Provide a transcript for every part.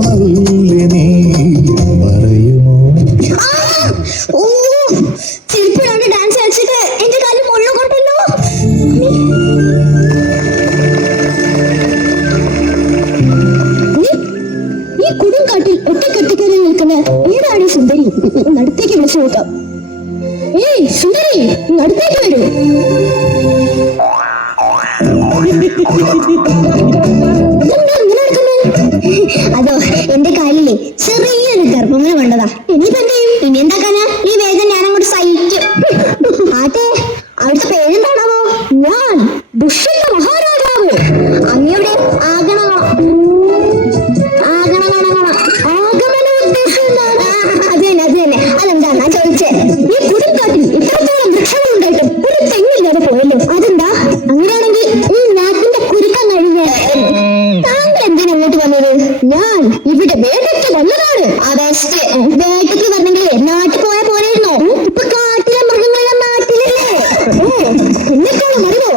മാത്രമല്ലേ നീ പറയുമോ? ചിരിപ്പിടാണ്ട് ഡാൻസ് കളിച്ചിട്ട് എന്റെ കാലിൽ മുള്ളു കൊണ്ടല്ലോ. ഈ കൊടുങ്കാട്ടിൽ ഒറ്റക്കെട്ടിക്കരയിൽ നിൽക്കുന്ന ഏതാണ് സുന്ദരി? അടുത്തേക്ക് വിളിച്ചു നോക്കാം. ഏയ് സുന്ദരി, അടുത്തേക്ക് വരൂ. അതോ എന്റെ കാലിലെ ചെറിയൊരു ഗർഭമുല കൊണ്ടതാ. ഇനിയിപ്പോ എന്ത് ചെയ്യും? ഇനി എന്താക്കാനാ? ഈ വേദന ഞാൻ അങ്ങോട്ട് സഹിക്കും. ആട്ടെ, അവിടുത്തെ പേരെന്താണാവോ? ഞാൻ ദുഷ്യന്ത മഹാരാജാവ്. അങ്ങയുടെ അതെന്താ ഞാൻ ചോദിച്ചേ? ഈ കൊടുങ്കാട്ടിൽ ഇത്രത്തോളം വൃക്ഷങ്ങൾ ഉണ്ടായിട്ടും ഒരു തെങ്ങില്ലാതെ പോയല്ലോ, അതെന്താ? അങ്ങനെയാണെങ്കിൽ നാട്ടിന്റെ കുരുക്കം കഴിഞ്ഞ താങ്കൾ എന്തിനാ അങ്ങോട്ട് വന്നത്? ഞാൻ ഇവിടെ വേട്ടയ്ക്ക് വന്നതാണ്. വേട്ടയ്ക്ക് വന്നെങ്കിൽ നാട്ടിൽ പോയാൽ പോരായിരുന്നോ? ഇപ്പൊ കാട്ടിലെ മൃഗങ്ങളെ നാട്ടിലല്ലേ. എന്നെക്കാളും അറിവോ?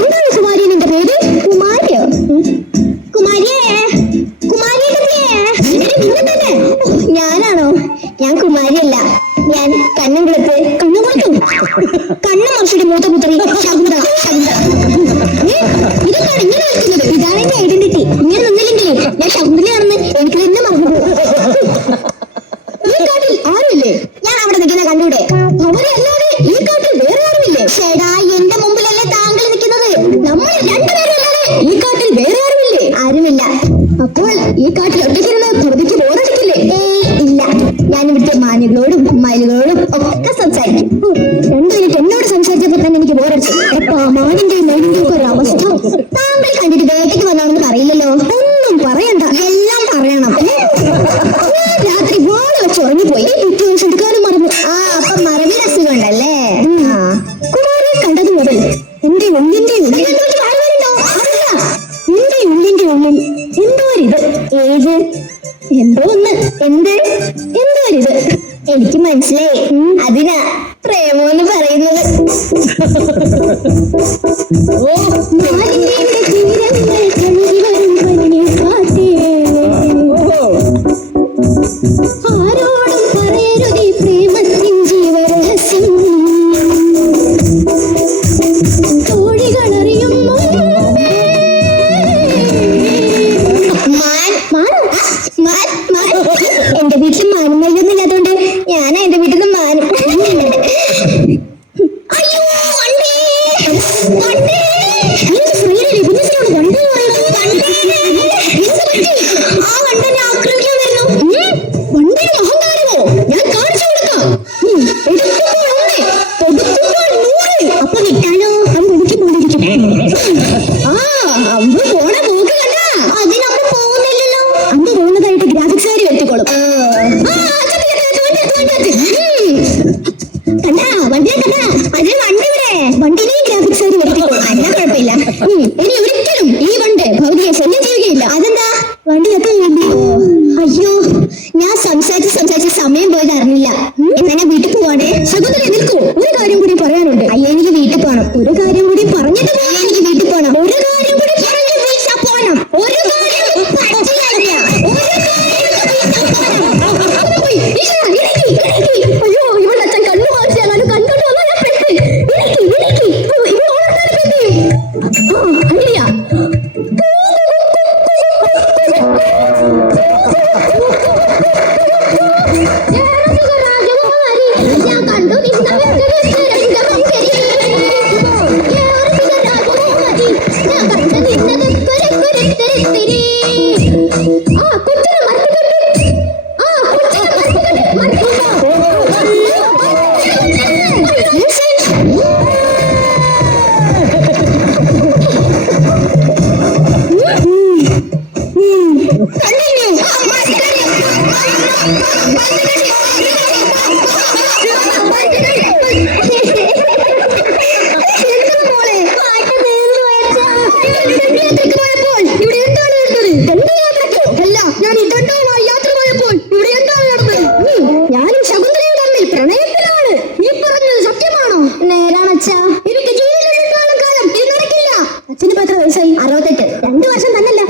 എന്താണ് കുമാരി നിന്റെ പേര്? കുമാരിയോ? ഞാനാണോ? ഞാൻ കുമാരിയല്ല, ഞാൻ കണ്ണുംകുളത്ത് കണ്ണു മറിച്ചിട്ട് മൂത്ത പുത്രി ശകുന്തള. ഇതെന്താണ് ഇങ്ങനെ വെക്കുന്നത്? ഇതാണ് എന്റെ ഐഡന്റിറ്റി. ഇങ്ങനെ നിന്നില്ലെങ്കിലേ ഞാൻ ശകുന്തളയാണെന്ന് എനിക്ക് തന്നെ മറന്നുപോകും. ഈ കാട്ടിൽ ആരുമില്ലേ? ഞാൻ അവിടെ നിൽക്കുന്ന കണ്ടൂടെ? അവരെ അല്ലാതെ ഈ കാട്ടിൽ വേറെ ആരുമില്ലേ? ചേടാ, എന്റെ മുമ്പിലല്ലേ താങ്കൾ നിൽക്കുന്നത്. നമ്മൾ രണ്ടുപേരും അല്ലാതെ ഈ കാട്ടിൽ വേറെ ആരുമില്ലേ? ആരുമില്ല. അപ്പോൾ ഈ കാട്ടിൽ ഒറ്റയ്ക്കിരുന്ന് പ്രതിക്ക് ബോറടിക്കില്ലേ? ഇല്ല, ഞാൻ ഇവിടുത്തെ മാനുകളോടും മയിലുകളോടും ഒക്കെ സംസാരിക്കും. 2 മിനിറ്റ് എന്നോട് സംസാരിച്ചപ്പോൾ തന്നെ എനിക്ക് ബോറടിച്ചു. മാനിന്റെയും മയിലിന്റെയും ഒരു അവസ്ഥ. താങ്കൾ കണ്ടിട്ട് വേട്ടയ്ക്ക് വന്നാണെന്ന് പറയില്ലല്ലോ. ഒന്നും പറയണ്ട, എല്ലാം പറയണം. രാത്രി വാള വെച്ച് ഉറങ്ങിപ്പോയി. പിറ്റേ ദിവസം എടുക്കാനും മറന്നു. അപ്പൊ മറവിൽ അസുഖമുണ്ടല്ലേ? കുമാരിയെ കണ്ടത് മുതൽ എന്റെ ഉള്ളിന്റെ ഉള്ളിൽ എന്തോ ഒരിത്. ഏത് എന്തോ ഒന്ന്. എന്തോ ഒരിത് എനിക്ക് മനസ്സിലായി. അതിനാ പ്രേമോന്ന് പറയുന്നത്. ആരോടും പറയരുതീ പ്രേമത്തിൻ ജീവരഹസ്യം. തോഴികളറിയും എന്റെ വീട്ടിൽ മാനം നൽകുന്നില്ലാത്തോണ്ട് ഞാനാ എന്റെ വീട്ടിൽ നിന്ന് മാനം. അയ്യോ ആ വണ്ടനെ ആക്രമിക്കാൻ വരുന്നു. വണ്ടിന് അഹങ്കാരമോ? ഞാൻ കാണിച്ചു കൊടുക്കാം. അപ്പൊ വിട്ടാലോ? എനിക്ക് പോണ്ടിരിക്കും. അമ്പ് പോണ പോക്ക് കണ്ടാ? അതിനമ്മ പോകുന്നില്ലല്ലോ. അമ്പ പോകുന്നതായിട്ട് ഗ്രാഫിക്സ് കാരി എത്തിക്കോളും. കണ്ടാ വണ്ടിയെ കണ്ടാ? അതിന് വണ്ടിനെയും ഗ്രാഫിക്സ് കാരി എത്തിക്കോളും. അല്ല കുഴപ്പമില്ല. ഇനി ഒരിക്കലും ഈ വണ്ട് ഭൗതിക ശല്യം ചെയ്യുകയില്ല. അതെന്താ? വണ്ടി എപ്പോ വേണ്ടി? അയ്യോ, ഞാൻ സംസാരിച്ച് സമയം പോയത് അറിഞ്ഞില്ല. എന്നാ വീട്ടിൽ പോവാണേ. ശകുന്തള നിൽക്കൂ, ഒരു കാര്യം കൂടി പറയാനുണ്ട്. അയ്യോ, എനിക്ക് വീട്ടിൽ പോകണം. ഒരു കാര്യം കൂടി പറഞ്ഞിട്ട് എനിക്ക് വീട്ടിൽ പോകണം. ഒരു കാര്യം കൂടി പറഞ്ഞു പോകണം. ഒരു കാര്യം അയ്യോ, ഇവളുടെ അച്ഛൻ കണ്ണു വാങ്ങിച്ചാലും കണ്ടോണ്ട് വന്നാൽ ഞാൻ പെട്ട്. അയ്യ ഞാനും ശകുന്തളയും തമ്മിൽ പ്രണയത്തിലാണ്. നീ പറഞ്ഞത് സത്യമാണോ? നേരാണ് അച്ഛാ. എനിക്ക് ജീവിതത്തിൽ കാലം ഇത് നടക്കില്ല. അച്ഛന് 10 വയസ്സായി? 68. 2 വർഷം തന്നല്ല.